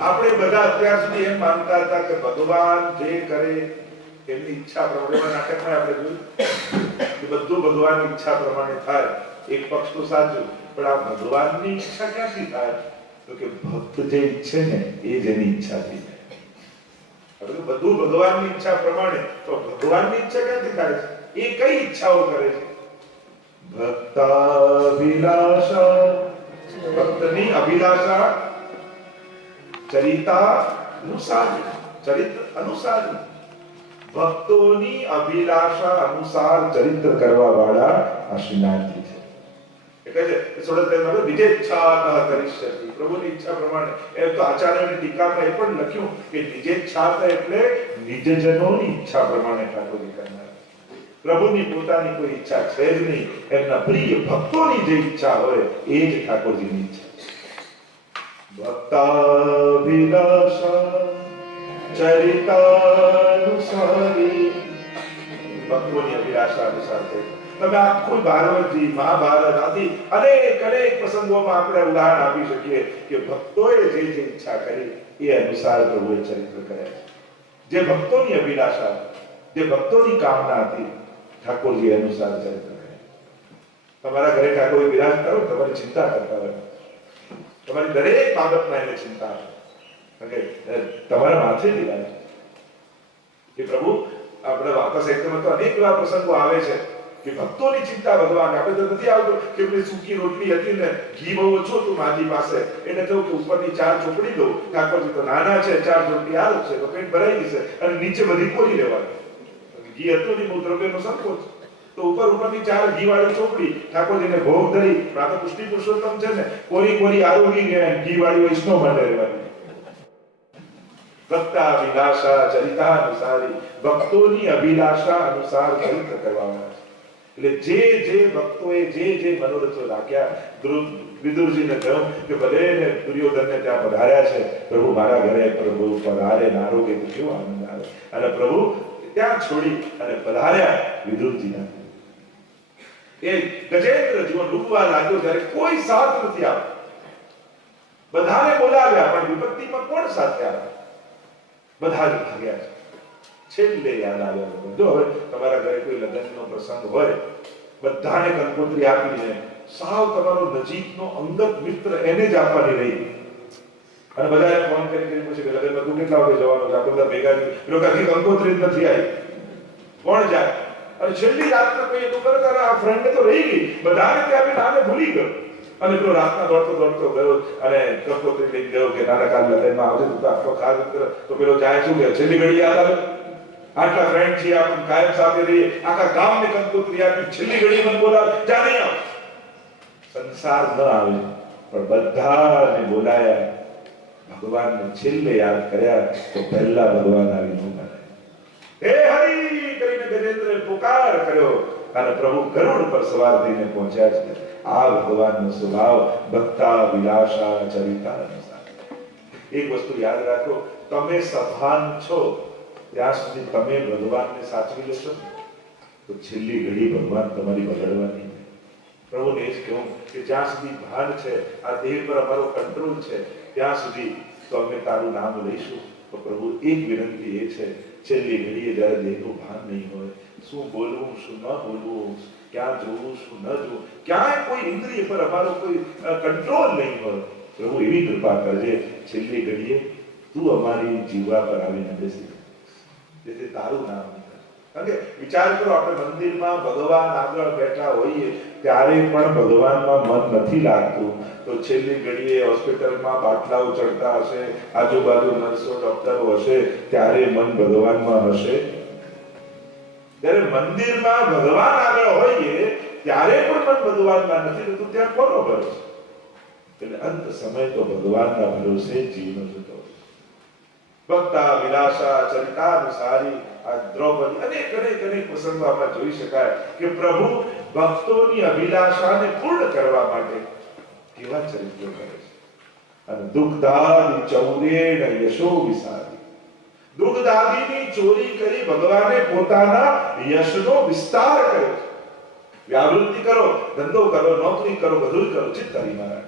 આપણે બધા અત્યાર સુધી એમ માનતા હતા કે ભગવાન જે કરે એમની ઈચ્છા પ્રમાણે, નાટકમાં આપણે જોયું કે બધું ભગવાનની ઈચ્છા પ્રમાણે થાય. એક પક્ષ તો સાચું, પણ આ ભગવાનની ઈચ્છા ક્યાંથી થાય? તો કે ભક્ત જે ઈચ્છે ને એ જ એની ઈચ્છાથી થાય. બધું ભગવાનની ઈચ્છા પ્રમાણે, તો ભગવાનની ઈચ્છા ક્યાંથી થાય છે? એ કઈ ઈચ્છાઓ કરે છે? ભક્તાભિલાષા, ભક્તની અભિલાષા ચરિતા અનુસારી, ચરિત્ર અનુસારી, ભક્તોની અભિલાષા અનુસાર ચરિત્ર કરવા વાળા આ શ્રીનાથજી છે. એટલે છે થોડા નિજેચ્છા કરીષ્યતિ, પ્રભુની ઈચ્છા પ્રમાણે. એ તો આચાર્યની ટીકામાં એ પણ લખ્યું કે નિજેચ્છા એટલે નિજજનોની ઈચ્છા પ્રમાણે ઠાકોરજી કરનાર. પ્રભુની પોતાની કોઈ ઈચ્છા છે જ નહીં, એમના પ્રિય ભક્તોની જે ઈચ્છા હોય એ જ ઠાકોરજીની ઈચ્છા. ભક્તાભિલાષા ચરિતાનુસારી, ભક્તોની અભિલાષા અનુસાર છે. તમે આખું ભારતજી, મહાભારત આદિ અનેક પ્રસંગોમાં આપણે ઉદાહરણ આપી શકીએ કે ભક્તોએ જે ઈચ્છા કરી એ અનુસાર પ્રભુએ ચરિત્ર કર્યા. જે ભક્તોની અભિલાષા, જે ભક્તોની કામના હતી, ઠાકોરજી અનુસાર ચરિત્ર કર્યા. તમારા ઘરે ઠાકોર વિરાજ કરો, તમારી ચિંતા કરતા હોય, તમારી દરેક બાબતમાં એને ચિંતા છે, તમારા માથે વિરાજ કે પ્રભુ. આપણે વાર્તા સાહિત્યમાં તો અનેક એવા પ્રસંગો આવે છે કે ભક્તોની ચિંતા ભગવાન. આપણે તો નથી આવતું કે પેલી સૂકી રોટલી હતી ને ઘી બહુ ઓછું હતું માજી પાસે, એને કહ્યું કે ઉપરની 4 ચોપડી દો. ઠાકોરજી તો નાના છે, 4 ચોપડી આવું છે તો પેટ ભરાઈ જશે અને નીચે બધી કોરી રહેવાની. ઘી હતું નહીં, દ્રવ્યનો સંકોચ, તો ઉપરની 4 ઘી વાળી ચોપડી ઠાકોરજીને ભોગ ધરી. આ તો પુષ્ટિ પુરુષોત્તમ છે ને, કોરી આરોગી ગયા, ઘી વાળી વૈષ્ણવ માટે રહેવાની. ભક્તા અભિલાષા ચરિતાનુસારી, ભક્તોની અભિલાષા અનુસાર ચરિત્ર કરવામાં. એટલે જે ભક્તોએ જે મનોરથો રાખ્યા, વિદુરજીને કહ્યું કે ભલે ને દુર્યોધનને ત્યાં પધાર્યા છે, પ્રભુ મારા ઘરે પ્રભુ પધારે નારો કે કેવો આનંદ આવે. અને પ્રભુ ત્યાં છોડી અને પધાર્યા વિદુરજીના. એ ગજેન્દ્ર જીવન ડૂબવા લાગ્યો ત્યારે કોઈ સાથ નથી આવ્યો. બધાને બોલાવ્યા પણ વિપત્તિમાં કોણ સાથે આવે? બધા જ ભાગ્યા છે. છેલ્લે યાદ આવ્યા. જો હવે તમારા ઘરે કોઈ લગ્નનો પ્રસંગ હોય, બધાને કંકોત્રી આપીને સાવ તમારો નજીકનો અંગત મિત્ર એને જ આપવાની રહી, અને બધાને ફોન કરી પૂછે કે લગ્નમાં તું કેટલા વાગે જવાનો છે? આપણે બધા ભેગા લોકો કઈ કંકોત્રી જ નથી આવી, કોણ જાય? અને છેલ્લી રાતના કોઈ એટલું કરે તારા આ ફ્રેન્ડને તો રહી ગઈ, બધાને ત્યાં આને ભૂલી ગયો. અને પેલો રાતના દોડતો ગયો અને કંકોત્રી લઈ ગયો કે નાના કાલ લગ્નમાં આવજે તું આખો ખાસ મિત્ર. તો પેલો જાય શું કે છેલ્લી ઘડી યાદ આવે, આટલા ફ્રેન્ડ છે આપણે કાયમ સાથે રહીએ, આખા ગામને કંકોત્રી આપી, છેલ્લી ઘડી મને બોલાવે, જા નહીં આવ. સંસાર ન આવે પણ બધાને બોલાયા, ભગવાનને છેલ્લે યાદ કર્યા તો પહેલા ભગવાન આવી ન મળે. હે હરી કરીને ગજેન્દ્રએ પુકાર કર્યો અને પ્રભુ ગરુડ પર સવાર થઈને પહોંચ્યા છે. આ ભગવાનનો સ્વભાવ ભક્તા વિલાસા ચરિતા અનુસાર. એક વસ્તુ યાદ રાખો, તમે સભાન છો ત્યાં સુધી તમે ભગવાનને સાચવી લેશો તો છેલ્લી ઘડી ભગવાન તમારી બગાડવાની. પ્રભુને એ જ કહું કે જ્યાં સુધી ભાન છે, આ દેહ પર અમારો કંટ્રોલ છે, ત્યાં સુધી તો અમે તારું નામ લઈશું. તો પ્રભુ એક વિનંતી એ છે, છેલ્લી ઘડીએ જ્યારે દેહનું ભાન નહીં હોય, શું બોલવું શું ન બોલવું, ક્યાં જોવું શું ન જોવું, ક્યાંય કોઈ ઇન્દ્રિય પર અમારો કોઈ કંટ્રોલ નહીં હોય, પ્રભુ એવી કૃપા કરજે છેલ્લી ઘડીએ તું અમારી જીવા પર આવીને બેસી, જેથી તારું નામ. કારણ કે વિચાર કરો, આપણે મંદિરમાં ભગવાન આગળ બેઠા હોઈએ ત્યારે પણ ભગવાનમાં મન નથી લાગતું, તો છેલ્લી ઘડીએ હોસ્પિટલમાં બાટલાઓ ચડતા હશે, આજુબાજુ નર્સો ડોક્ટરો હશે, ત્યારે મન ભગવાનમાં હશે? જ્યારે મંદિરમાં ભગવાન આગળ હોઈએ ત્યારે પણ મન ભગવાનમાં નથી રહેતું, ત્યાં કોનો ભરોસો? એટલે અંત સમય તો ભગવાનના ભરોસે જીવનો જતો. ભક્તા વિલાસા ચરિતાનુસારી, આ દ્રૌપદી અનેક પ્રસંગો આપણે જોઈ શકાય કે પ્રભુ ભક્તોની અભિલાષાને પૂર્ણ કરવા માટે કેવા ચરિત્રો કરે છે. અને દુઃખદાદી ચૌરેણ યશો વિસારી, દુઃખદાદીની ચોરી કરી ભગવાને પોતાના યશનો વિસ્તાર કર્યો છે. વ્યાવૃત્તિ કરો, ધંધો કરો, નોકરી કરો, બધું કરો, ચિત્ત હરી મહારાજ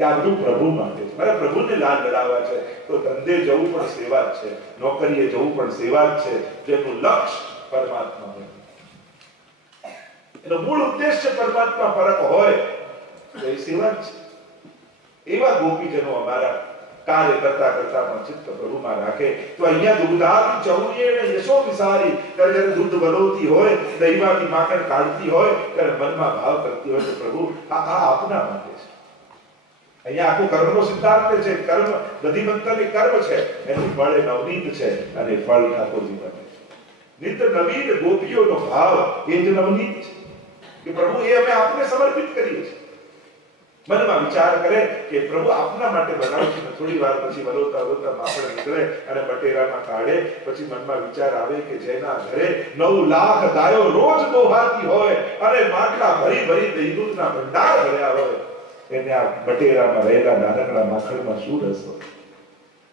કે આ બધું પ્રભુ માટે છે, મારે પ્રભુને લાડ લડાવવા છે, તો ધંધે જવું પણ સેવા જ છે, નોકરીએ જવું પણ સેવા જ છે, જેનું લક્ષ્ય પરમાત્મા હોય, એનો મૂળ ઉદ્દેશ્ય પરમાત્મા પરક હોય તો એ સેવા જ છે. એવા ગોપીજનો અમારા કાર્ય કરતા કરતા પણ ચિત્ત પ્રભુમાં રાખે. તો અહીંયા દુગ્ધાથી ચૌરીએ ને યશો વિસારી, ત્યારે દૂધ વલોતી હોય, દહીંમાંથી માખણ કાઢતી હોય, ત્યારે મનમાં ભાવ કરતી હોય તો પ્રભુ આ આપના માટે છે. અહીંયા આખું કર્મનો સિદ્ધાંત છે. કર્મ બધી મંતરની કર્મ છે, એનું ફળ એ નવનીત છે અને ફળ ઠાકોરજી માટે છે. નિત્ય નવીન ગોપીઓનો ભાવ એ જ નવનીત છે કે પ્રભુ એ અમે આપને સમર્પિત કરીએ છીએ. મનમાં વિચાર કરે કે પ્રભુ આપના માટે બનાવું છું. થોડી વાર પછી વલોતા વલોતા માખણ નીકળે અને બટેરામાં કાઢે. પછી મનમાં વિચાર આવે કે જેના ઘરે 9 લાખ ગાયો રોજ દોહાતી હોય અને માટલા ભરી ભરી દહીં દૂધના ભંડાર ભર્યા હોય, એને આ બટેરામાં રહેલા નાનકડા માખણમાં શું રસ હોય?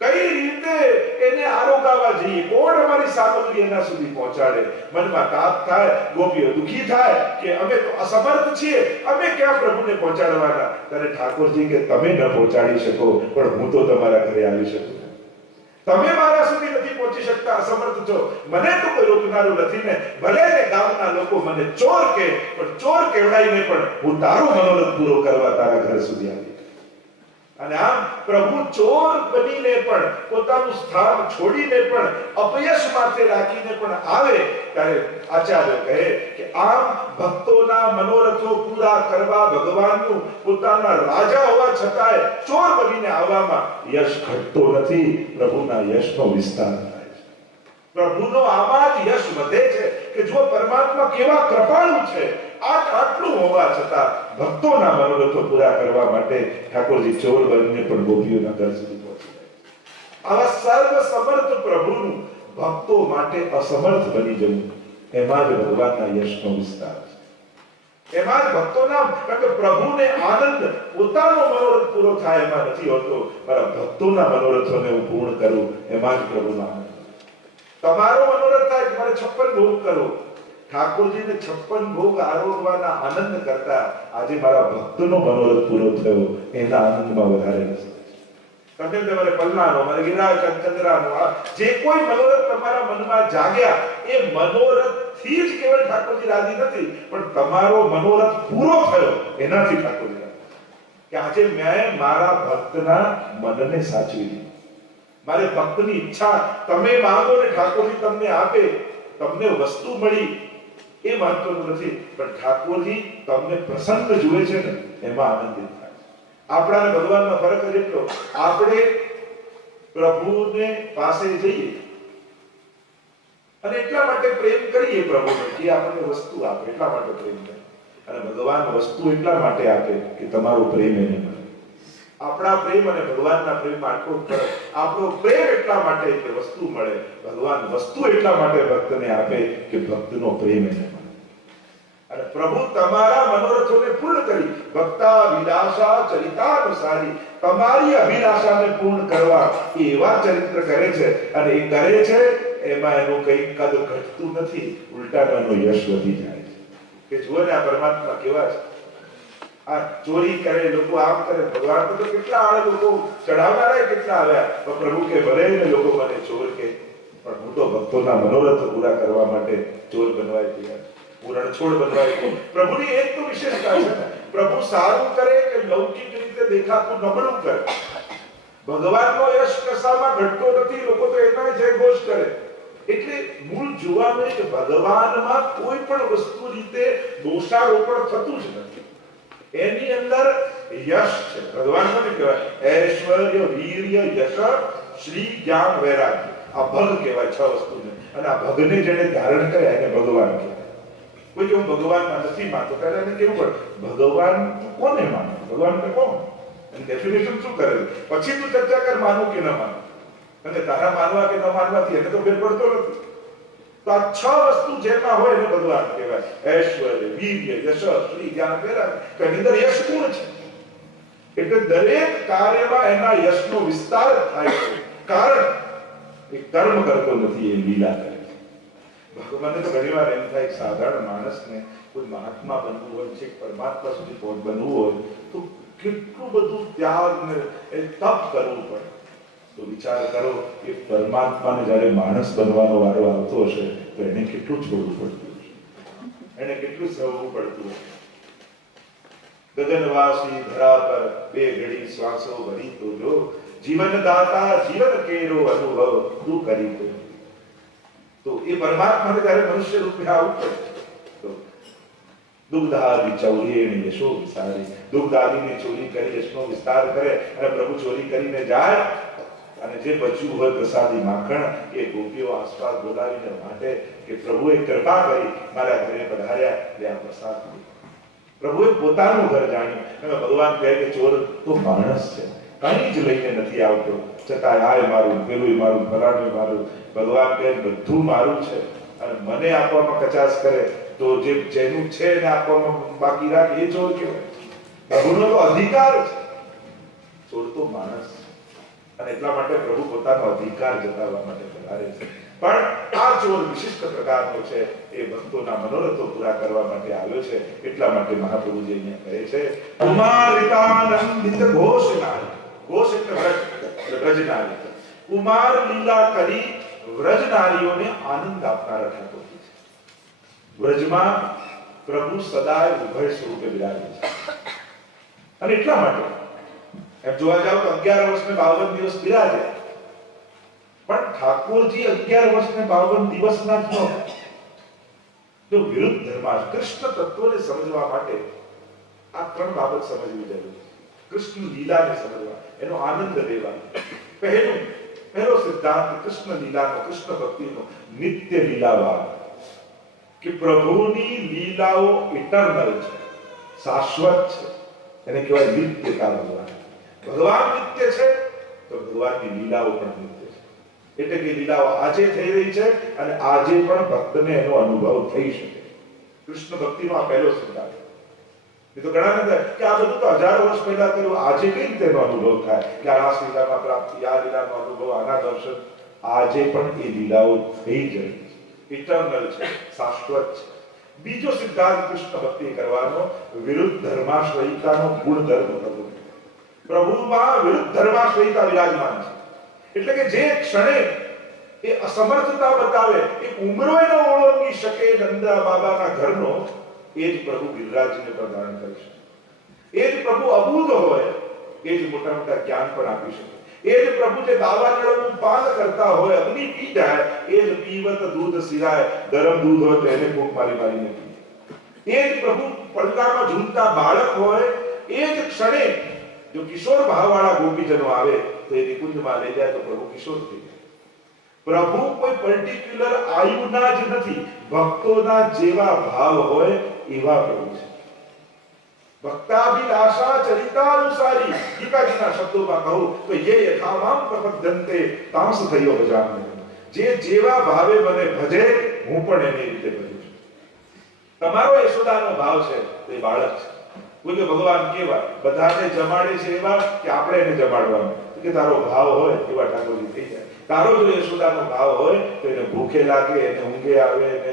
કઈ રીતે એને આરોગાવા જઈએ? કોણ અમારી સામગ્રી એના સુધી પહોંચાડે? મનમાં તાપ થાય, ગોપીઓ દુખી થાય કે અમે તો અસમર્થ છીએ, અમે ક્યાં પ્રભુને પહોંચાડવાના? ત્યારે ઠાકોરજી કે તમે ન પહોંચાડી શકો, પણ હું તો તમારા ઘરે આવી શકું. તમે મારા સુધી નથી પહોંચી શકતા, અસમર્થ છો, મને તો કોઈ રોકનારું નથી ને. ભલે ને ગામના લોકો મને ચોર કે, પણ ચોર કહેવડાઈને પણ હું તારો મનોરથ પૂરો કરવા તારા ઘર સુધી આવી. અને આમ પ્રભુ ચોર બનીને પણ, પોતાનું સ્થાન છોડીને પણ, અપયશ માથે રાખીને પણ આવે. ત્યારે આચાર્ય કહે કે આમ ભક્તોના મનોરથો પૂરા કરવા ભગવાનનું પોતાના રાજા હોવા છતાંય ચોર બનીને આવવામાં યશ ઘટતો નથી, પ્રભુના યશનો વિસ્તાર થાય છે. પ્રભુનો આમાં જ યશ વધે છે કે જો પરમાત્મા કેવા કૃપાળુ છે. આટલું હોવા છતાં ભક્તોના મનોરથો પૂરા કરવા માટે ઠાકોરજી ચોર બનીને પણ ગોપીઓના ઘર સુધી પહોંચી જાય. આવા સર્વ સમર્થ પ્રભુનું ભક્તો માટે અસમર્થ બની જવું, એમાં જ ભગવાનના યશનો વિસ્તાર છે. એમાં જ ભક્તોના, કારણ કે પ્રભુને આનંદ પોતાનો મનોરથ પૂરો થાય એમાં નથી હોતો, મારા ભક્તોના મનોરથોને હું પૂર્ણ કરું એમાં જ પ્રભુનો આનંદ. તમારો મનોરથ થાય કે મારે 56 ભોગ કરો, ઠાકોરજીને 56 ભોગ આરોગવાના આનંદ કરતા આજે મારા ભક્તનો મનોરથ પૂરો થયો એના આનંદમાં વધારે રસ છે. તમે તમારે પલ્લાનો, મારે ગિરાજ ચંદ્રાનો, જે કોઈ મનોરથ તમારા મનમાં જાગ્યા, એ મનોરથથી જ કેવળ ઠાકોરજી રાજી નથી, પણ તમારો મનોરથ પૂરો થયો એનાથી ઠાકોરજી રાજી કે આજે મેં મારા ભક્તના મનને સાચવી લીધું. મારે ભક્તની ઈચ્છા તમે માંગો ને ઠાકોરજી તમને આપે, તમને વસ્તુ મળી એ મહત્વનું નથી, પણ ઠાકોરજી તમને પ્રસન્ન જુએ છે ને એમાં આનંદિત થાય છે. આપણા ભગવાનમાં ફરક જ એટલો, આપણે પ્રભુને પાસે જઈએ અને એટલા માટે પ્રેમ કરીએ પ્રભુને કે આપણને વસ્તુ આપે, એટલા માટે પ્રેમ કરીએ. અને ભગવાન વસ્તુ એટલા માટે આપે કે તમારો પ્રેમ એને મળે. આપણા પ્રેમ અને ભગવાનના પ્રેમમાં આટલો ફરક. આપણો પ્રેમ એટલા માટે કે વસ્તુ મળે, ભગવાન વસ્તુ એટલા માટે ભક્તને આપે કે ભક્તનો પ્રેમ એને મળે. અને પ્રભુ તમારા મનોરથોને પૂર્ણ કરી, ભક્તા વિલાસા ચરિતાનુસારી, તમારી અભિલાષાને પૂર્ણ કરવા એવા ચરિત્ર કરે છે. અને એ કરે છે એમાં એનું કઈ કદ ઘટતું નથી, ઉલટાનો એનો યશ વધી જાય છે. કે જુઓ ને આ પરમાત્મા કેવા છે. આ ચોરી કરે, લોકો આમ કરે, ભગવાન તો કેટલા આળે લોકો ચડાવનારા કેટલા આવ્યા, તો પ્રભુ કે ભલે ને લોકો મને ચોર કે, પણ હું તો ભક્તોના મનોરથ પૂરા કરવા માટે ચોર બનવાય તૈયાર, હું રણછોડ બનવાય. પ્રભુની એક તો વિશેષતા છે ને, પ્રભુ સારું કરે કે લૌકિક રીતે દેખાતું નબળું કરે. ભગવાનનો યશ કશામાં ઘટતો નથી, લોકો તો એના જય ઘોષ કરે. એટલે મૂળ જોવાનું કે ભગવાનમાં કોઈ પણ વસ્તુ રીતે દોષારોપણ થતું જ નથી. એની અંદર યશ છે. ભગવાન કોને કહેવાય? ઐશ્વર્ય, વીર્ય, યશ, શ્રી, જ્ઞાન, વૈરાગ્ય. આ ભગ કહેવાય 6 વસ્તુને. અને આ ભગને જેને ધારણ કર્યા એને ભગવાન કહેવાય. કોઈ જો ભગવાનમાં નથી માનતો ત્યારે એને કેવું પડે? ભગવાન કોને માને? ભગવાન તો કોણ? એની ડેફિનેશન શું કરેલું? પછી તું ચર્ચા કર માનું કે ન માનું. અને તારા માનવા કે ન માનવાથી એને તો ફેર પડતો નથી. તો આ 6 વસ્તુ જેમાં હોય એને ભગવાન કહેવાય. ઐશ્વર્ય, વીર્ય, યશ, શ્રી, જ્ઞાન, વૈરાગ્ય. તો એની અંદર યશ કોણ છે? એટલે દરેક કાર્યમાં એના યશનો વિસ્તાર થાય છે. કારણ એ કર્મ કરતો નથી, એ લીલા કરે છે. ભગવાનને તો ઘણીવાર એમ થાય સાધારણ માણસને કોઈ મહાત્મા બનવું હોય છે, પરમાત્મા સુધી બનવું હોય તો કેટલું બધું ત્યાગ ને તપ કરવું પડે. તો વિચાર કરો કે પરમાત્માને જ્યારે માણસ બનવાનો વારો આવતો હશે તો એને કેટલું છોડવું પડતું હશે, એને કેટલું સહવું પડતું હશે. ગગનવાસી ધરા પર બે ઘડી શ્વાસો ભરી તો જો, જીવન દાતા જીવન કેરો અનુભવ તું કરી તો એ પરમાત્માને જ્યારે મનુષ્ય રૂપે આવવું પડે તો દુગ્ધાદી ચૌરીની યશો વિસારી, દુગ્ધાદીની ચોરી કરી યશનો વિસ્તાર કરે અને પ્રભુ ચોરી કરીને જાય અને જે બચ્યું હોય પ્રસાદી માખણ એ ગોપીઓ આસપાસ બોલાવીને માટે કે પ્રભુએ કૃપા કરી મારા ઘરે પધાર્યા એટલે આ પ્રસાદ. પ્રભુએ પોતાનું ઘર જાણ્યું. અને ભગવાન કહે કે ચોર તો માણસ છે, કઈ જ લઈને નથી આવતો, છતાં આ મારું, પેલું મારું, ફલાણું મારું. ભગવાન કહે બધું મારું છે અને મને આપવામાં કચાશ કરે તો જે જેનું છે એને આપવામાં બાકી રાખે એ ચોર કહેવાય. પ્રભુનો તો અધિકાર છે, ચોર તો માણસ. અને એટલા માટે પ્રભુ પોતાનો અધિકાર જતાવવા માટે પધારે છે. પણ આ ચોર વિશિષ્ટ પ્રકારનો છે, એ ભક્તોના મનોરથો પૂરા કરવા માટે આવ્યો છે. એટલા માટે મહાપ્રભુજી અહીંયા કહે છે કુમારિતાનંદિત ઘોષનારી, ઘોષ એટલે વ્રજનારી, કુમાર લીલા કરી વ્રજનારીઓને આનંદ આપનારા ઠાકોરજી છે. વ્રજમાં પ્રભુ સદાય ઉભય સ્વરૂપે બિરાજે છે. અને એટલા માટે એમ જોવા જાવ તો 11 વર્ષ ને 52 દિવસ બિરાજે, પણ ઠાકોરજી 11 વર્ષ ને 52 દિવસના જ ન જો વિરુદ્ધ ધર્મા કૃષ્ણ તત્વને સમજવા માટે આ ત્રણ બાબત સમજવી જરૂરી છે. કૃષ્ણ લીલાને સમજવા, એનો આનંદ લેવા. પહેલો સિદ્ધાંત કૃષ્ણ લીલાનો, કૃષ્ણ ભક્તિનો નિત્ય લીલાવાદ, કે પ્રભુની લીલાઓ ઇટર્નલ છે, શાશ્વત છે. એને કહેવાય નિત્યતા. ભગવાન નિત્ય છે તો ભગવાનની લીલાઓ પણ નિત્ય છે. એટલે કે લીલાઓ આજે થઈ રહી છે અને આજે પણ ભક્તને એનો અનુભવ થઈ શકે. કૃષ્ણ ભક્તિનો આ પહેલો સિદ્ધાંત. એ તો ઘણા ને કે આ બધું તો હજારો વર્ષ પહેલા કર્યું, આજે કઈ રીતે એનો અનુભવ થાય કે આ રાસ લીલામાં પ્રાપ્તિ, આ લીલાનો અનુભવ, આના દર્શન. આજે પણ એ લીલાઓ થઈ જ રહી છે, ઇટર્નલ છે, શાશ્વત છે. બીજો સિદ્ધાંત કૃષ્ણ ભક્તિ કરવાનો વિરુદ્ધ ધર્માશ્રયિતાનો ગુણધર્મ કરવો. પ્રભુમાં વિરુદ્ધ ધર્માશ્રયિતા વિરાજમાન છે. એટલે કે જે ક્ષણે એ અસમર્થતા બતાવે, એક ઉમરો એનો ઓળંગી શકે નંદા બાબાના ઘરનો, એ જ પ્રભુ ગિરિરાજને પ્રદાન કરી શકે. એ જ પ્રભુ અબૂધ હોય, એ જ મોટા મોટા જ્ઞાન પણ આપી શકે. એ જ પ્રભુ જે દાવાનળનું પાન કરતા હોય, અગ્નિ પી જાય, એ જ પીવત દૂધ સિરાય, ગરમ દૂધ હોય તો એને ફૂંક મારી મારીને પીએ. એ જ પ્રભુ પડકારમાં ઝૂલતા બાળક હોય, એ જ ક્ષણે જો કિશોર ભાવવાળા ગોપીજનો આવે તો એ નિકુંજમાં લઈ જાય તો પ્રભુ કિશોર થઈ જાય. પ્રભુ કોઈ પર્ટિક્યુલર આયુના જ નથી, ભક્તોના જેવા ભાવ હોય એવા પ્રભુ છે. ભક્તાભિલાષા ચરિતાનુસારી, ગીતાજીના શબ્દોમાં કહું તો યે યથામામ પ્રપદ્યન્તે તાંસ થયો ભજામ્ય. જે જેવા ભાવે મને ભજે હું પણ એને રીતે ભજું છું. તમારો યશોદાનો ભાવ છે તો એ બાળક છે. કોઈ ભગવાન કેવા બધાને જમાડે છે એવા કે આપણે એને જમાડવાનું, કે તારો ભાવ હોય એવા ઠાકોરજી થઈ જાય. તારો જો યશોદાનો ભાવ હોય તો એને ભૂખે લાગે, એને ઊંઘે આવે, એને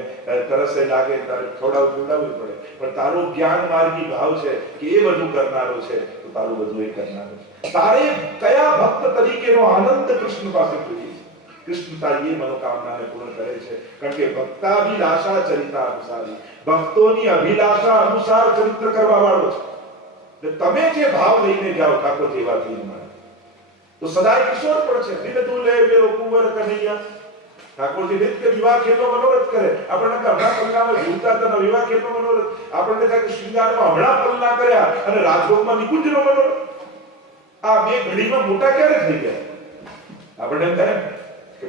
તરસે લાગે, તારે ખવડાવવું પડે. પણ તારો જ્ઞાન માર્ગી ભાવ છે કે એ બધું કરનારો છે તો તારું બધું એ કરનારો છે. તારે કયા ભક્ત તરીકેનો આનંદ કૃષ્ણ પાસે જોઈએ છે. કૃષ્ણ તારી એ મનોકામનાને પૂર્ણ કરે છે. કારણ કે ભક્તાભિલાષા ચરિતા અનુસારી, ભક્તોની અભિલાષા અનુસાર ચરિત્ર કરવા વાળો છે. તમે જે ભાવ લઈને જાઓ ઠાકોર જેવા થઈને મળે તો સદાય કિશોર પણ છે. દિલ તું લે મેરો કુંવર કનૈયા. ઠાકોરજી નિત્ય વિવાહ ખેલનો મનોરથ કરે. આપણને હમણાં પલ્લામાં જીવતા હતા વિવાહ ખેલનો મનોરથ. આપણને થાય કે શૃંગારમાં હમણાં પલ્લા કર્યા અને રાજભોગમાં નિકુંજનો મનોરથ. આ બે ઘડીમાં મોટા ક્યારે થઈ ગયા? આપણને એમ થાય કે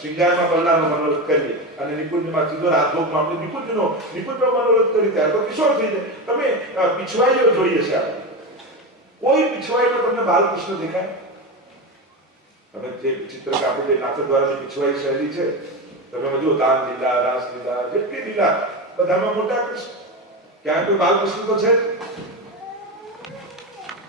શૃંગારમાં પલ્લાનો મનોરથ કરીએ અને નિકુંજમાં સીધો રાજભોગમાં આપણે નિકુંજનો મનોરથ કરી ત્યારે તો કિશોર થઈ જાય. તમે પીછવાઈઓ જોઈએ છે આપણે, કોઈ પીછવાઈમાં તમને બાલકૃષ્ણ દેખાય? તમે જે ચિત્ર કાપડ જે નાથદ્વારાની પીછવાઈ શૈલી છે, તમે બધું દાન લીલા, રાસ લીલા, જેટલી લીલા બધામાં મોટા કૃષ્ણ. ક્યાં કોઈ બાલકૃષ્ણ તો છે.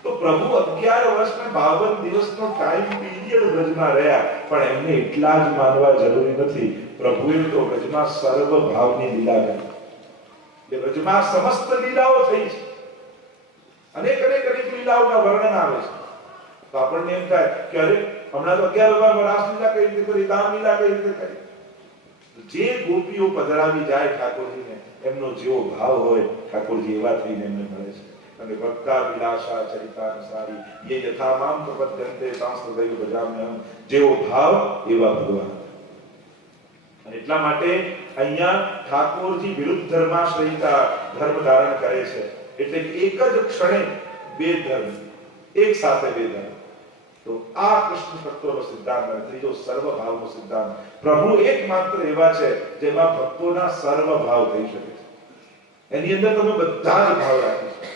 તો પ્રભુ 11 વર્ષ ને 52 દિવસનો ટાઈમ પીરિયડ વ્રજમાં રહ્યા, પણ એમને એટલા જ માનવા જરૂરી નથી. પ્રભુએ તો વ્રજમાં સર્વ ભાવની લીલા કરી. વ્રજમાં સમસ્ત લીલાઓ થઈ છે. અનેક લીલાઓ લીલાઓના વર્ણન આવે છે તો આપણને એમ થાય કે અરે હમણાં તો 11 રાસલીલા કઈ રીતે કરી, દામલીલા કઈ રીતે કરી. જે ગોપીઓ પધરાવી જાય ઠાકોરજીને એમનો જેવો ભાવ હોય ઠાકોરજી એવા થઈને એમને મળે છે. અને ભક્તા વિલાસા ચરિતાનુસારી યે યથા મામ પ્રપદ્યન્તે તાંસ્તદૈવ ભજામ્યહમ, જેવો ભાવ એવા ભગવાન. અને એટલા માટે અહીંયા ઠાકોરજી વિરુદ્ધ ધર્માશ્રયિતા ધર્મ ધારણ કરે છે. એટલે એક જ ક્ષણે બે ધર્મ, એક સાથે બે ધર્મ. તો આ કૃષ્ણ તત્વનો સિદ્ધાંત, ત્રીજો સર્વભાવનો સિદ્ધાંત. પ્રભુ એકમાત્ર એવા છે જેમાં ભક્તોના સર્વભાવ થઈ શકે છે. એની અંદર તમે બધા જ ભાવ રાખી શકો.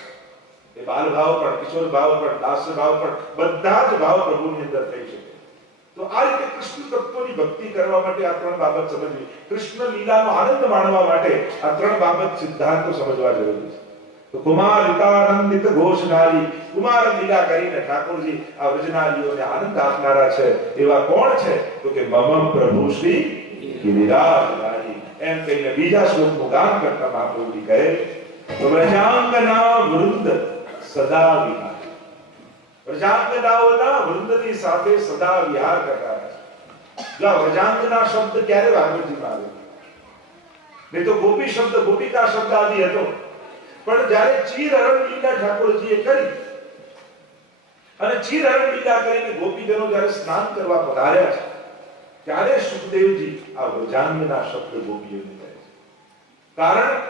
એ બાલ ભાવ પણ, કિશોર ભાવ પણ, દાસ્ય ભાવ પણ, બધા જ ભાવ પ્રભુની અંદર થઈ શકે. તો આ રીતે કૃષ્ણ તત્વની ભક્તિ કરવા માટે આ ત્રણ બાબત સમજવી, કૃષ્ણ લીલાનો આનંદ માણવા માટે આ ત્રણ બાબત સિદ્ધાંતો સમજવા જરૂરી છે. તો કુમારિતાનંદિત ઘોષનારી, કુમાર લીલા કરીને ઠાકોરજી આ વ્રજનારીઓને આનંદ આપનારા છે. એવા કોણ છે? તો કે મમ પ્રભુ શ્રી ગિરિરાજધારી. એમ કહીને બીજા શ્લોકનું ગાન કરતા મહાપ્રભુજી કહે તો વ્રજાંગના વૃંદ સદા વિહાર. વ્રજાંગનાઓના વૃંદની સાથે સદા વિહાર કરતા રહે. જો વ્રજાંગના શબ્દ ક્યારે ભાગવતજીમાં આવે? નહીં તો ગોપી શબ્દ, ગોપિકા શબ્દ આદિ હતો. પણ જ્યારે ચીરહરણ લીલા ઠાકોરજીએ કરી અને ચીરહરણ લીલા કરીને ગોપીજનો જ્યારે સ્નાન કરવા પધાર્યા છે ત્યારે સુખદેવજી આ વ્રજાંગના શબ્દ ગોપીઓને કહે છે. કારણ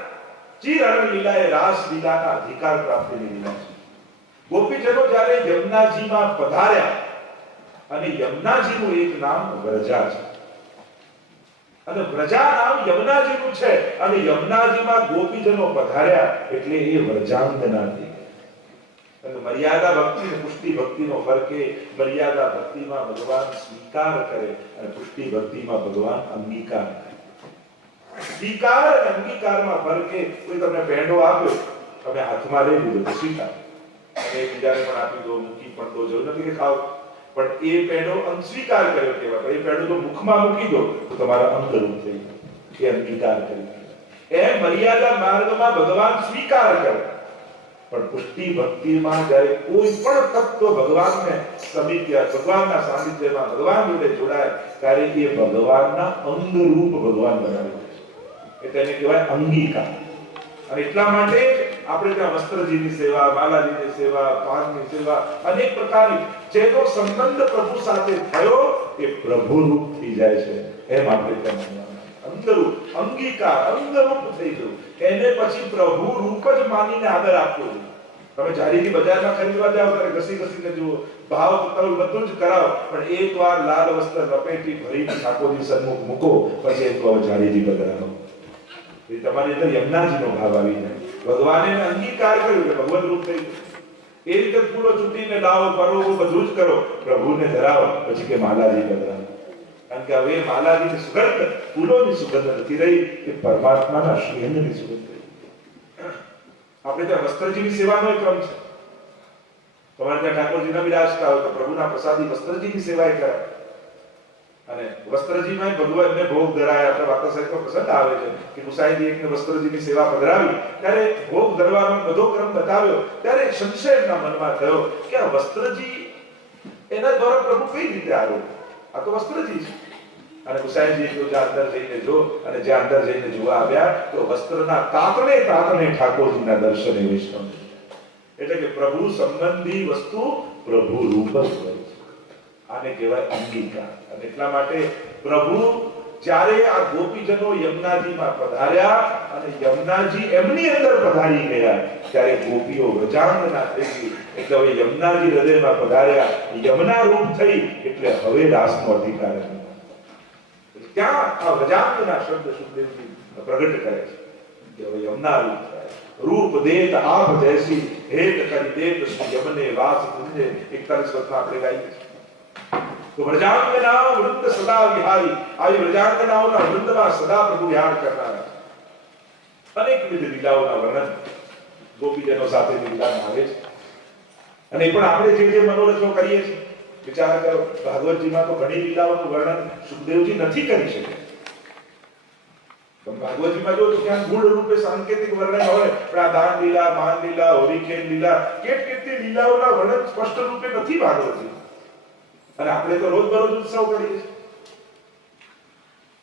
ચીરહરણ લીલા એ રાસ લીલાના અધિકાર પ્રાપ્તિની લીલા છે. ગોપીજનો જ્યારે યમુનાજીમાં પધાર્યા અને યમુનાજીનું એક નામ વ્રજા છે અને વ્રજા નામ યમુનાજીનું છે અને યમુનાજીમાં ગોપીજનો પધાર્યા એટલે એ વ્રજાંગના થઈ. અને મર્યાદા ભક્તિ અને પુષ્ટિ ભક્તિનો ફરક એ મર્યાદા ભક્તિમાં ભગવાન સ્વીકાર કરે અને પુષ્ટિ ભક્તિમાં ભગવાન અંગીકાર કરે. સ્વીકાર અને અંગીકારમાં ફરક એ કોઈ તમને પેંડો આપ્યો, તમે હાથમાં લઈ લીધો તો સ્વીકાર, અને બીજાને પણ આપી દો, મૂકી પણ દો, જરૂર નથી કે ખાઓ, પણ એ પેંડો અસ્વીકાર કર્યો કહેવાય. પણ એ પેંડો જો મુખમાં મૂકી દો તો તમારા અંગરૂપ થઈ ગયું, એ અંગીકાર કરી. એ મર્યાદા માર્ગમાં ભગવાન સ્વીકાર કરે, પણ પુષ્ટિ ભક્તિમાં જ્યારે કોઈ પણ તત્વ ભગવાનને સમીપ્યા, ભગવાનના સાનિધ્યમાં ભગવાન જોડે જોડાય ત્યારે એ ભગવાનના અંગરૂપ ભગવાન બનાવી દે છે. એ તેને કહેવાય અંગીકાર. અને એટલા માટે આપણે ત્યાં વસ્ત્રજીની સેવા, બાલાજીની સેવા, પાનની સેવા, અનેક પ્રકારની જેનો સંબંધ પ્રભુ સાથે થયો એ પ્રભુ રૂપ થઈ જાય છે. એમ આપણે ત્યાં અંગરૂપ, અંગીકાર, અંગરૂપ થઈ ગયું. એને પછી પ્રભુ રૂપ જ માનીને આગળ આપવો જોઈએ. તમે જારીથી બજારમાં ખરીદવા જાઓ ત્યારે ઘસી ઘસીને જુઓ, ભાવ તલ બધું જ કરાવો, પણ એકવાર લાલ વસ્ત્ર લપેટી ભરીને ઠાકોરજી સન્મુખ મૂકો, પછી એક કહો જારીથી પધરાવો. એ તમારી અંદર યમુનાજીનો ભાવ આવી જાય. ભગવાને અંગીકાર કર્યો કે ભગવાન રૂપ થઈ ગયું. એ રીતે ફૂલો ચૂંટીને લાવો, પરોવો, બધું જ કરો, પ્રભુને ધરાવો, પછી કે માલાજી પધરાવો. કારણ કે હવે માલાજીની સુગંધ ફૂલોની સુગંધ નથી રહી, એ પરમાત્માના શ્રીઅંગની સુગંધ રહી. આપણે ત્યાં વસ્ત્રજીની સેવાનો ક્રમ છે. તમારે ત્યાં ઠાકોરજીના બિરાજતા હોય તો પ્રભુના પ્રસાદી વસ્ત્રજીની સેવા કરાય. અને વસ્ત્રજીમાં ભગવાનને ભોગ ધરાયા. આપણે વાર્તા સાહિત્યમાં પ્રસંગ આવે છે કે ગુસાઈજી એકને વસ્ત્રજીની સેવા પધરાવી ત્યારે ભોગ ધરવાનો બધો ક્રમ બતાવ્યો ત્યારે સંશય એમના મનમાં થયો કે આ વસ્ત્રજી એના દ્વારા પ્રભુ કઈ રીતે આવ્યો? આ તો વસ્ત્રજી છે. અને ગુસાઈજી જો અંદર જઈને જો અને જે અંદર જઈને જોવા આવ્યા તો વસ્ત્રના તાતણે તાતણે ઠાકોરજીના દર્શને વૈષ્ણવ. એટલે કે પ્રભુ સંબંધી વસ્તુ પ્રભુ રૂપ જ હોય છે. આને કહેવાય અંગીકાર. અને એટલા માટે પ્રભુ જ્યારે આ ગોપીજનો યમુનાજીમાં પધાર્યા અને યમુનાજી એમની અંદર પધારી ગયા ત્યારે ગોપીઓ વ્રજાંગના થઈ ગઈ. એટલે હવે યમુનાજી હૃદયમાં પધાર્યા, યમુના રૂપ થઈ, એટલે હવે રાસનો અધિકાર નથી. ત્યાં આ વ્રજાંગના શબ્દ સુખદેવજી પ્રગટ કરે છે કે હવે યમુના રૂપ થાય. રૂપ દેત આપ જૈસી હેત કરી દેત શ્રી યમને વાસ કુંજે 41 વખત આપણે ગાઈએ છીએ. તો વ્રજાંગના વૃંદ સદા વિહારી, આવી વ્રજાંગનાઓના વૃંદમાં સદા પ્રભુ વિહાર કરનારા. અનેકવિધ લીલાઓના વર્ણન ગોપીજનો સાથેની લીલામાં આવે છે. અને એ પણ આપણે જે મનોરથો કરીએ છીએ, વિચાર કરો, ભાગવતજીમાં તો ઘણી લીલાઓનું વર્ણન સુખદેવજી નથી કરી શકે. ભાગવતજીમાં જો તો ક્યાં ગુણ રૂપે સાંકેતિક વર્ણન હોય, પણ આ દાન લીલા, માન લીલા, હોરીખેલ લીલા, કેટલી લીલાઓના વર્ણન સ્પષ્ટ રૂપે નથી ભાગવતજી. અને આપણે તો રોજબરોજ ઉત્સવ કરીએ છીએ.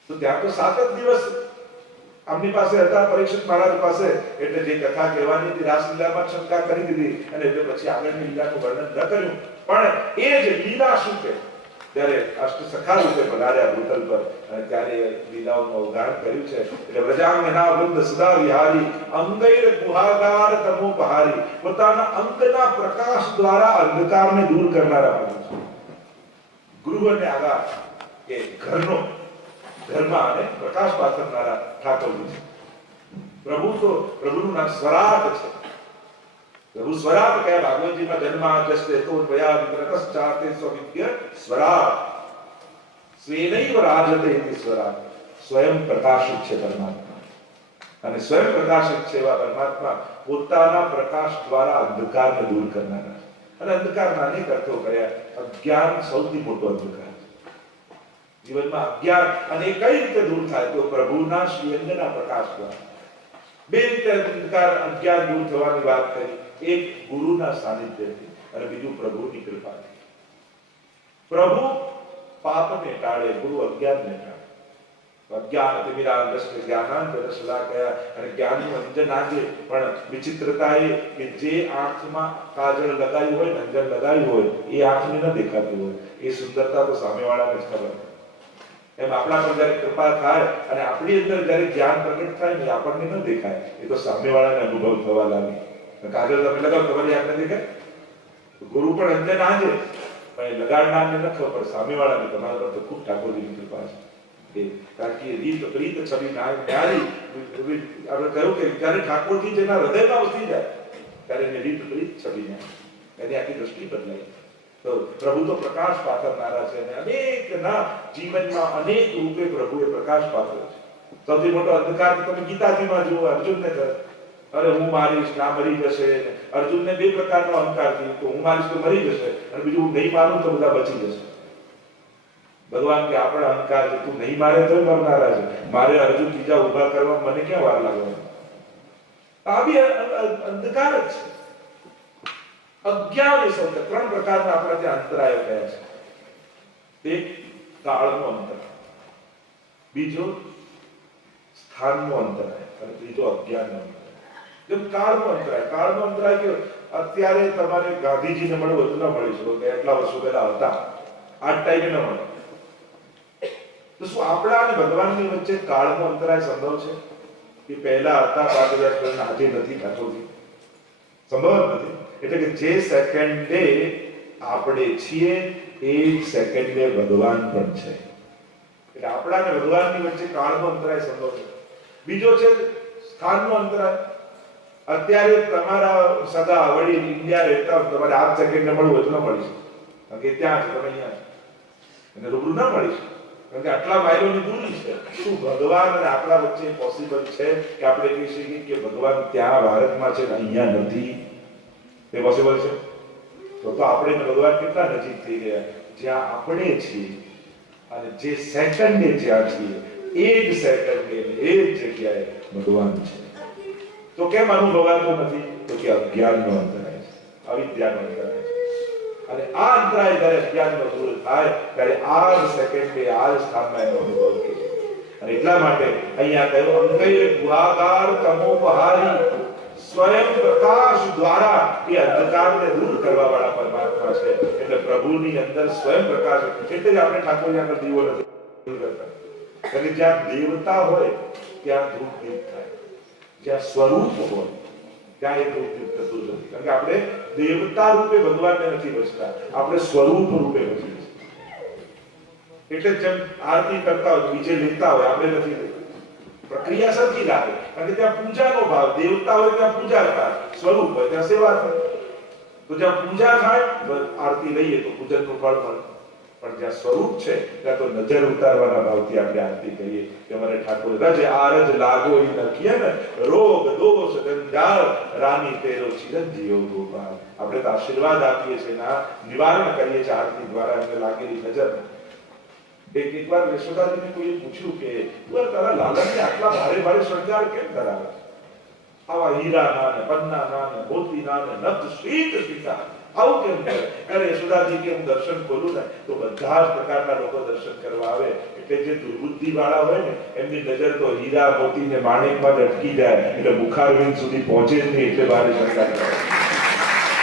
તો ત્યાં તો 7 જ દિવસ આમની પાસે હતા, પરીક્ષિત મહારાજ પાસે. એટલે જે કથા કહેવાની હતી રાસલીલામાં શંકા કરી દીધી અને એટલે પછી આગળની લીલાનું વર્ણન ન કર્યું. પણ એ જ લીલા શું કે ત્યારે અષ્ટસખા રૂપે પધાર્યા ભૂતલ પર અને ત્યારે લીલાઓનું અવગાહન કર્યું છે. એટલે વ્રજાંગના વૃંદ સદા વિહારી અંગૈર ગુહાગાર તમો પહારી, પોતાના અંગના પ્રકાશ દ્વારા અંધકારને દૂર કરનારા પ્રભુ છે. ગૃહ અને આગાર એ ઘરનો ઘરમાં અને પ્રકાશ પાથરનારા ઠાકોરજી છે. પ્રભુ તો પ્રભુનું નામ સ્વરાટ છે. પ્રભુ સ્વરાટ કહે ભાગવતજીમાં જન્મા જસ્તે તો ભયા વિતરકસ ચાતે સ્વવિદ્ય સ્વરાટ સ્વેનૈવ રાજતે ઇતિ સ્વરાટ. સ્વયં પ્રકાશિત છે પરમાત્મા અને સ્વયં પ્રકાશિત છે એવા પરમાત્મા પોતાના પ્રકાશ દ્વારા અંધકારને દૂર કરનારા. અને અંધકારના અનેક અર્થો કર્યા. અજ્ઞાન સૌથી મોટો અંધકાર જીવનમાં. અજ્ઞાન અને કઈ રીતે દૂર થાય તો પ્રભુના શ્રીઅંગના પ્રકાશ દ્વારા. બે રીતે અંધકાર અજ્ઞાન દૂર થવાની વાત કરી. એક ગુરુના સાનિધ્યથી અને બીજું પ્રભુની કૃપાથી. પ્રભુ પાપને ટાળે, ગુરુ અજ્ઞાનને ટાળે. અજ્ઞાન તિમિરાન દૃષ્ટિ જ્ઞાનાન દર્શલા કયા. અને જ્ઞાનનું અંજન આજે પણ વિચિત્રતા એ કે જે આંખમાં કાજળ લગાવ્યું હોય, અંજન લગાવ્યું હોય, એ આંખને ન દેખાતું હોય. એ સુંદરતા તો સામેવાળાને જ ખબર. એમ આપણા પર જ્યારે કૃપા થાય અને આપણી અંદર જ્યારે જ્ઞાન પ્રગટ થાય ને આપણને ન દેખાય, એ તો સામેવાળાને અનુભવ થવા લાગે. કાજળ તમે લગાવ તમારી આંખને દેખાય. ગુરુ પણ અંજન આજે પણ લગાડનારને ન ખબર, સામેવાળાને તમારા પર તો ખૂબ ઠાકોરજીની કૃપા છે. કારણ કે રીત પ્રીત છબી ન્યારી આપણે કહ્યું કે જ્યારે ઠાકોરજી જેના હૃદયમાં વસી જાય ત્યારે એને રીત પ્રીત છબી ન્યારી, એની આખી દ્રષ્ટિ બદલાય. તો પ્રભુ તો પ્રકાશ પાથરનારા છે અને અનેકના જીવનમાં અનેક રૂપે પ્રભુએ પ્રકાશ પાથર્યો છે. સૌથી મોટો અંધકાર તમે ગીતાજીમાં જુઓ, અર્જુનને કહે અરે હું મારીશ ના મરી જશે. અર્જુનને બે પ્રકારનો અહંકાર છે, તો હું મારીશ તો મરી જશે અને બીજું હું નહીં મારું તો બધા બચી જશે. ભગવાન કે આપણા અહંકાર છે, તું નહીં મારે તો મરનારા છે, મારે અર્જુન ત્રીજા ઉભા કરવા મને ક્યાં વાર લાગવાની. આ બી અંધકાર જ છે. અજ્ઞાન એ સૌથી 3 પ્રકારના આપણા ત્યાં અંતરાયો કયા છે. એક કાળનો અંતરાય, બીજો સ્થાનનો અંતરાય અને ત્રીજો અજ્ઞાનનો અંતરાય. જેમ કાળનો અંતરાય કે અત્યારે તમારે ગાંધીજીને મળવું તો ન મળી શકો કે એટલા વર્ષો પહેલા હતા, આ ટાઈમે ન મળે. તો શું આપણા અને ભગવાનની વચ્ચે કાળનો અંતરાય સંભવ છે કે પહેલા હતા 5000 પહેલા આજે નથી? ઠાકોરજી સંભવ નથી. એટલે કે જે સેકન્ડે આપણે છીએ એ સેકન્ડે ભગવાન પણ છે. એટલે આપણા અને ભગવાનની વચ્ચે કાળનો અંતરાય સંભવ છે. બીજો છે સ્થાનનો અંતરાય. અત્યારે તમારા સગા વડીલ ઇન્ડિયા રહેતા હોય, તમારે આ સેકન્ડે મળવું હોય તો ન મળી શકે, કારણ કે ત્યાં છે, તમે અહીંયા છો અને રૂબરૂ ન મળી શકે, કારણ કે આટલા માઇલોની દૂરી છે. શું ભગવાન અને આપણા વચ્ચે પોસિબલ છે કે આપણે કહી શકીએ કે ભગવાન ત્યાં ભારતમાં છે ને અહીંયા નથી? એ પોસિબલ છે? તો આપણે ભગવાન કેટલા નજીક થઈ ગયા. જ્યાં આપણે છીએ અને જે સેકન્ડે જ્યાં છીએ એ જ સેકન્ડે એ જ જગ્યાએ ભગવાન છે. તો કેમ અનુભવાતું નથી? તો કે અજ્ઞાનનો અંતરાય છે, અવિદ્યાનો અંતરાય છે. અને આ અંતરાય જ્યારે અજ્ઞાનનો દૂર થાય ત્યારે આ જ સેકન્ડે આ જ સ્થાનમાં એનો અનુભવ થાય છે. અને એટલા માટે અહીંયા કહ્યું અંગૈર ગુહાગાર તમોપહારી, સ્વયં પ્રકાશ દ્વારા એ અંધકારને દૂર કરવા વાળા પરમાત્મા છે. એટલે પ્રભુની અંદર સ્વયં પ્રકાશ. એટલે જ આપણે ઠાકોરજી આગળ દીવો નથી કરતા, કારણ કે જ્યાં દેવતા હોય ત્યાં ધૂપ દીપ થાય, જ્યાં સ્વરૂપ હોય ત્યાં એ ધૂપ દીપ થતું નથી. કારણ કે આપણે દેવતા રૂપે ભગવાનને નથી ભજતા, આપણે સ્વરૂપ રૂપે ભજીએ છીએ. એટલે જેમ આરતી કરતા હોય બીજે લેતા હોય, આપણે નથી લેતા. પ્રક્રિયા સરખી લાગે, કારણ કે ત્યાં પૂજાનો ભાવ. દેવતા હોય ત્યાં પૂજા થાય, સ્વરૂપ હોય ત્યાં સેવા થાય. તો જ્યાં પૂજા થાય આરતી લઈએ તો પૂજનનું ફળ મળે. પણ જ્યાં સ્વરૂપ છે ત્યાં તો નજર ઉતારવાના ભાવથી આપણે આરતી કરીએ કે મને ઠાકોર રજ આરજ લાગો ઈ નખીએ ને રોગ દોષ ગંજાળ રાની તેરો ચિરંજીવ ગોપાલ. આપણે તો આશીર્વાદ આપીએ છીએ, ના નિવારણ કરીએ છીએ આરતી દ્વારા એમને લાગેલી નજર. એક વાર યશોદાજીને કોઈએ પૂછ્યું કે તું તારા લાલનને આટલા ભારે ભારે શણગાર કેમ કરાવે? આવા હીરાના ને પન્નાના ને મોતીના ને નત શ્રીત સીતા આવું કેમ કરે? ત્યારે યશોદાજી કે હું દર્શન ખોલું ને તો બધા જ પ્રકારના લોકો દર્શન કરવા આવે, એટલે જે દુર્બુદ્ધિ વાળા હોય ને એમની નજર તો હીરા મોતી ને માણેકમાં જ અટકી જાય, એટલે મુખારવિંદ સુધી પહોંચે જ નહીં, એટલે ભારે શણગાર કરે.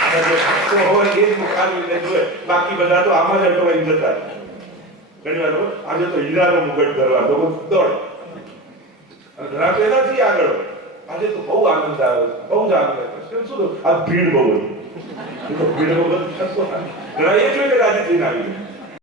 અને જે ભક્તો હોય એ જ મુખારવિંદને જોવે, બાકી બધા તો આમાં જ અટવાઈ જતા. ઘણી વાર આજે તો હીરાનો મુગટ કરવા લોકો દોડે, અને ઘણા તો એનાથી આગળ હોય. આજે તો બહુ આનંદ આવે, બહુ જ આનંદ આવે. શું આ ભીડ બહુ હોય, ભીડ બહુ ઘણા એ જોઈને રાજી થઈને આવી